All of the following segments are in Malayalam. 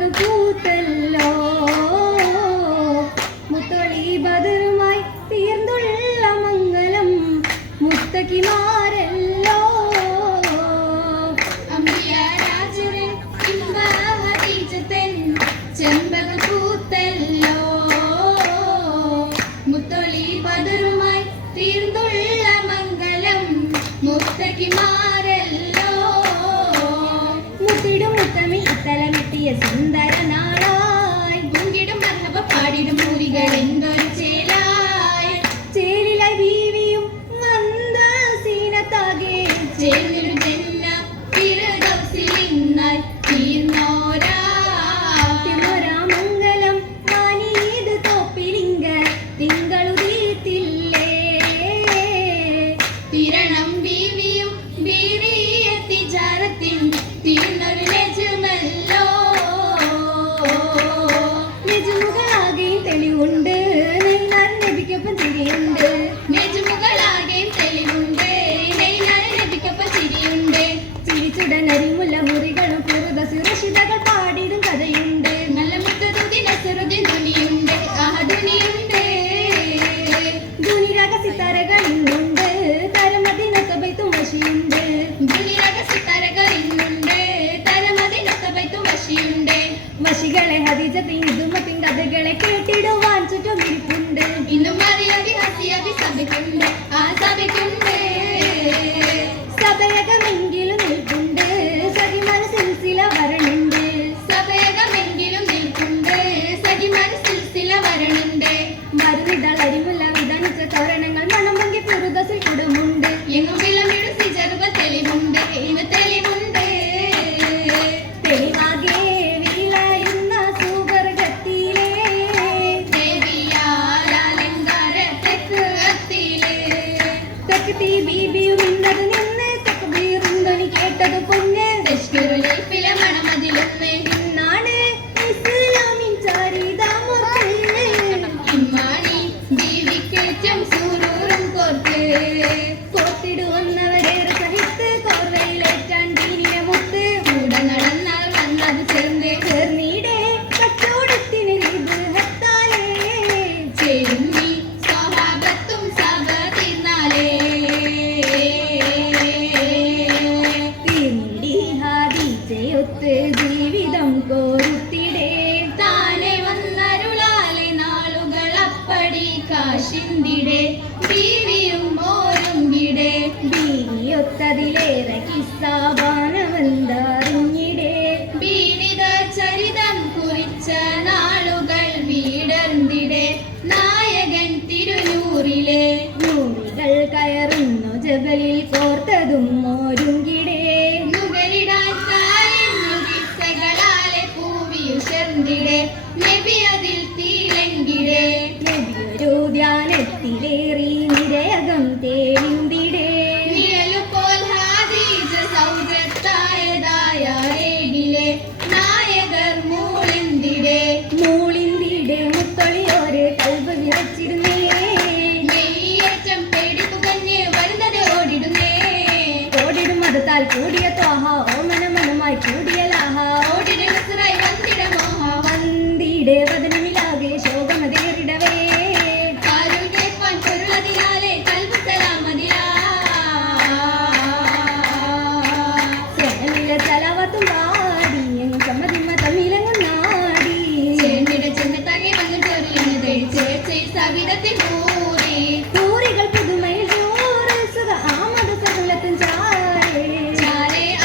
ചെമ്പക പൂത്തല്ലോ മുത്തൊളി ബദറുമായി തീർന്നുള്ള മംഗലം മുത്തക്കിമാരല്ലോ ചെമ്പക പൂത്തല്ലോ മുത്തൊളി ബദറുമായി തീർന്നുള്ള മംഗലം മുത്തക്കിമാരല്ലോ മുത്തിടും മുത്തമി തലമിട്ടിയ സുന്ദര നാളായി മുങ്കിടും മർഹബ പാടിടും മുറികൾ എന്തൊരു ചേലായി ചേലിലായി ബീവിയും മന്ദസീനത്താകെ ചേർന്നൊരു ജന്ന ഫിർദൗസിലിന്നായി തീർന്നോരാ മംഗലം മാനീത് തോപ്പിലിങ്ക തിങ്കളുദീത്തില്ലേ തിരണം ബീവിയും ബീവിയ തിജാരത്തിൻ തീർന്നൊരു നെജുമല്ലോ നെജുമുകളാകെയും തെളിവുണ്ട് നെയ്യാൻ നബിക്കൊപ്പം ചിരിയുണ്ട് നെജുമുകളാകെയും തെളിവുണ്ട് നെയ്യാൻ നബിക്കൊപ്പം ചിരിയുണ്ട് ചിരിച്ചുടനരിമുല്ല മുറികളും കുറുത സുരക്ഷിതകൾ പാടിടും കഥയുണ്ട് നല്ല മുത്തതുതി നസറുദ്ദീൻ ധ്വനിയുണ്ട് ആഹ് ധ്വനിയുണ്ട് ധ്വനിരാഗ സിത്താരകൾ ഇന്നുണ്ട് തരമതിനൊക്കബൈത്തും വശിയുണ്ട് ധ്വനിരാഗ സിത്താരകൾ ഇന്നുണ്ട് തരമതിനൊക്കബൈത്തും വശിയുണ്ട് വശികളെ ഹദീജത്തിൻ ഇതുമത്തിൻ കഥകളെ കേട്ടിടുവാൻ ചുറ്റും ഇരിപ്പുണ്ട് ഇന്നും അറിയാതി ഹസിയാതി സഭയ്ക്കുണ്ട് ആ സഭയ്ക്കുണ്ട് സഭയകമെങ്കിലും നിൽപ്പുണ്ട് സഖിമാന സിൽസില വരണുണ്ട് സഭയകമെങ്കിലും നിൽപ്പുണ്ട് സഖിമാന സിൽസില വരണുണ്ട് മരുന്നിതളരിമുല്ല വിധാനിച്ച തോരണങ്ങൾ മണം പൊങ്കി പുറുദസിൽ കുടമുണ്ട് എങ്ങും വിളമിടും സിജറുകൾ തെളിവുണ്ട് ഇന്ന് തെളിവുണ്ട് തെളിവാകെ വിളയുന്ന സുവർഗത്തിലെ ദേവിയാലങ്കാര തെക്ക് അത്തിലെ തെക്ക് തീ ബീബിയും ഇന്നത് നിന്ന് തക്ബീറും കേട്ടത് പൊന്ന് തശ്കിറുലിൽഫിലെ മണമതിലൊന്ന് ഇന്നാണ് ഇസ്ലാമിൻ ചരിതമൊക്കെ ഇമ്മാണി ബീവിക്കേറ്റം സൂറൂറും കോർത്ത് കോർത്തിടുവന്നവരേറെ സഹിത്ത് കോർവയിലേറ്റാൻ ദീനിനെ മുത്ത് കൂടെ നടന്നാൽ വന്നത് ചേർന്നീടെ കച്ചോടത്തിന് ഹത്താലേ ചേരുന്നി സ്വഹാബത്തും സഭ തീർന്നാലേ ൊത്ത് ജീവിതം കോരുത്തിടേ താനെ വന്നരുളാലെ നാളുകൾ അപ്പടി കാശിന്തിടെ ബീവിയും ഓരുങ്കിടെ ബീവിയൊത്തതിലേറെ കിസ്സാവാനവന്തറിഞ്ഞിടെ ബീവിത ചരിതം കുറിച്ച നാളുകൾ വീടർന്നിടെ നായകൻ തിരുനൂറിലെ നൂറികൾ കയറുന്നു ജബലിൽ കോർത്തതും മോരുങ്കിടെ നബി അതിൽ തീലങ്കിടെ നബിയൊരു ധ്യാനത്തിലേറി നിരയകം തേടിന്തിടെ നിഴലുപോൽ ഹാദീജ സൗജത്തായതായ രേഖിലെ നായകർ മൂളിന്തിടെ മുത്തൊളിയോര് കൽബ് വിറച്ചിടുന്നേ നെയ്യേറ്റം പേടി പുകഞ്ഞ് വരുന്നത് ഓടിടും മതത്താൽ കൂടിയ ത്വാഹ ഓമന മനമായി കൂടിയ ലാഹ ഓടിട നസ്റായി വന്നിട മോഹ വന്തിടെ വദനമിലാകെ ശോകമതേറിടവേ കാരുൾ കേൾപ്പാൻ പൊരുളതിനാലെ കൽബ് സലാമതിലാ സേനമില്ല സലാവത്തും പാടി എങ്ങും സമ്മതിമ്മ തമ്മിലങ്ങും നാടി ചേർന്നിട ചെന്നത്താകെ വന്നു ചൊല്ലുന്നത് ചേർച്ചയിൽ സവിധത്തിൽ കൂറികൾ പുതുമയിൽ സുഖ ആമത സകുലത്തും ചാരേ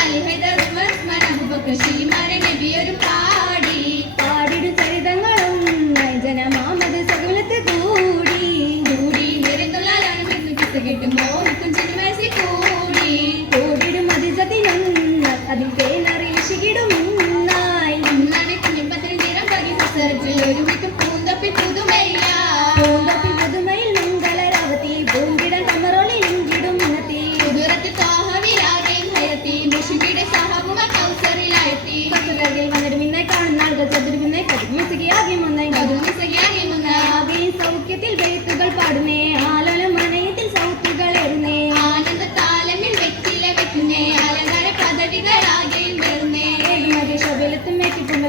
അൽഹൈദർ ഉമർ ഉസ്മാൻ അബൂബക്കർ ശിമാരെ നബിയൊരു പാടിടും ചരിതങ്ങളും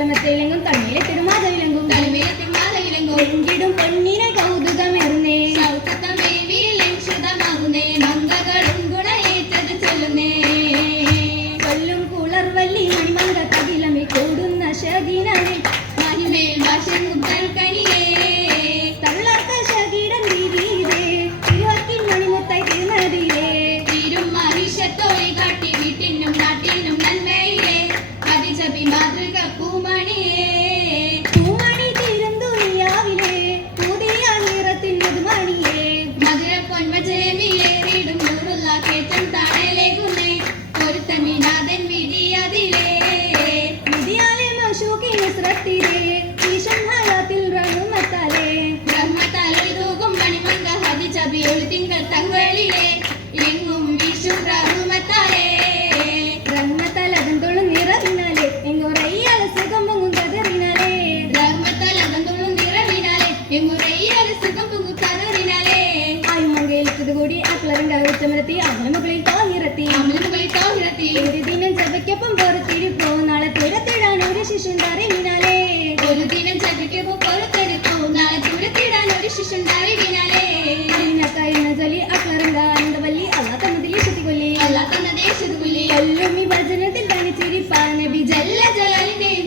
തലമത്തിലെങ്കും തണ്ണീരെ തിരുമാതയിലെങ്കും എങ്കിടും പെണ്ണിനെ കൗതുകമേറുന്നേ കൊല്ലും കുളർവല്ലി മണിമങ്ക തകിലമി കൂടുന്ന ശകിനമേ തള്ളാത്ത ശകിടം ദീദീരേ തിരുവത്തിൻ മണിമുത്തായി തിരുനദിയേ പൂമണി തിരുന്തുനിയാവിലേ പുതിയ നിറത്തിൻ മധുമണിയേ വിധിയാലെ മശൂക്കിന് ശ്രദ്ധിരേ ഈശൻ ഹയാത്തിൽ റഹ്മത്താലേ റഹ്മത്താലകം തൊഴും നിറവിനാലേ എങ്ങുറയ്യാല സുഖം പൊങ്ങും കതറിനാലേ ആയുമങ്കയിലിട്ടത് കൂടി അക്ലറിന്റെ ഉച്ചമരത്തി അമല മുകളിൽ തോന്നിറത്തി ഒരു ദിനം ചവയ്ക്കൊപ്പം പുറത്തിരിപ്പോ നാളെ തുരത്തിടാൻ ഒരു ശിശുണ്ടാറിനാലേ അതിനക്കായിരുന്ന ജൊലി അക്ലറിന്റെ ആനന്ദവല്ലി അല്ലാ തന്നതിൽ ശുദ്ധികൊല്ലി കൊല്ലും ഈ ഭജനത്തിൽ തനിച്ചിരിപ്പാ നബി ജല്ല ജലാലിന്റെയും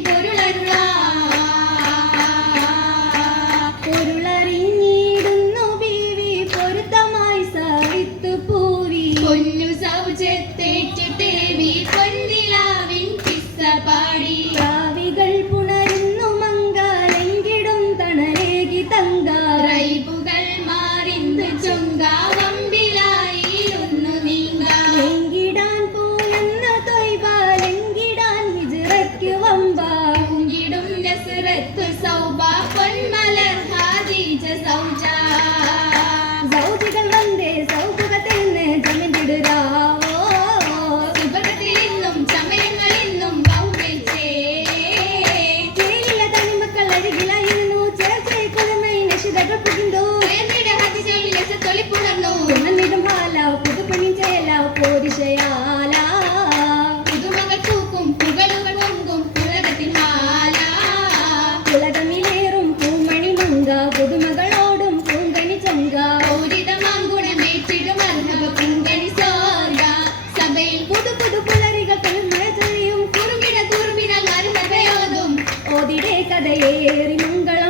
പൊരുളറിഞ്ഞിടുന്നു ബീവി പൊരുത്തമായി സാവിത്തു പൂവി പൊന്നു സൗജത്തേറ്റു ദേവി പൊന്നിലാവിൻ കിസ്സ പാടി കാവികൾ പുണരുന്നു മങ്കാലെങ്കിടും തണലേകി തങ്കാറ റൈബുകൾ മാറിന്ത് ചൊങ്കാവമ്പിലായിരുന്നു നീങ്ങ എങ്കിടാൻ പോയെന്ന തൊയ്വാലെങ്കിടാൻ ഹിജ്റയ്ക്ക് വമ്പാ പൂങ്കിടും നസ്രത്ത് സൗബ പൊന്മലർ ഹാദീജ സൗജ സൗജികൾ വന്നേ സൗഖ്യത്തിന്ന് ജമിതിടുരാവോ സുഭഗത്തിലിന്നും ചമയങ്ങളിന്നും ബഹുമിച്ചേ കേളില തനിമക്കൾ അരികിലായിരുന്നു ചേർച്ചൈ കുളിമൈ നശിതകൾ പുകിന്തോ എന്നിട ഹദിജയിൽ തൊളിപ്പുണർന്നു എന്നിടും ഹാല പുതുപ്പണി ചേല പോരിശയാല പുതുമകൾ തൂക്കും പുകളുകൾ പൊങ്കും ഉലകത്തിൻ ഹാല ഉലകമിലേറും പൂമണി മങ്ക പുതുമകളോടും പൂങ്കണി ചൊങ്ക ൗരിതമാങ്കുണമേറ്റിടും അർഹബ പിങ്കണി സോർഗ സഭയിൽ പുതു പുതു പുലരികൾ തലമഴയും കുറുകിട കുറുമിനാൽ മരുമകയോതും ഓതിടേ കഥയേറി മംഗള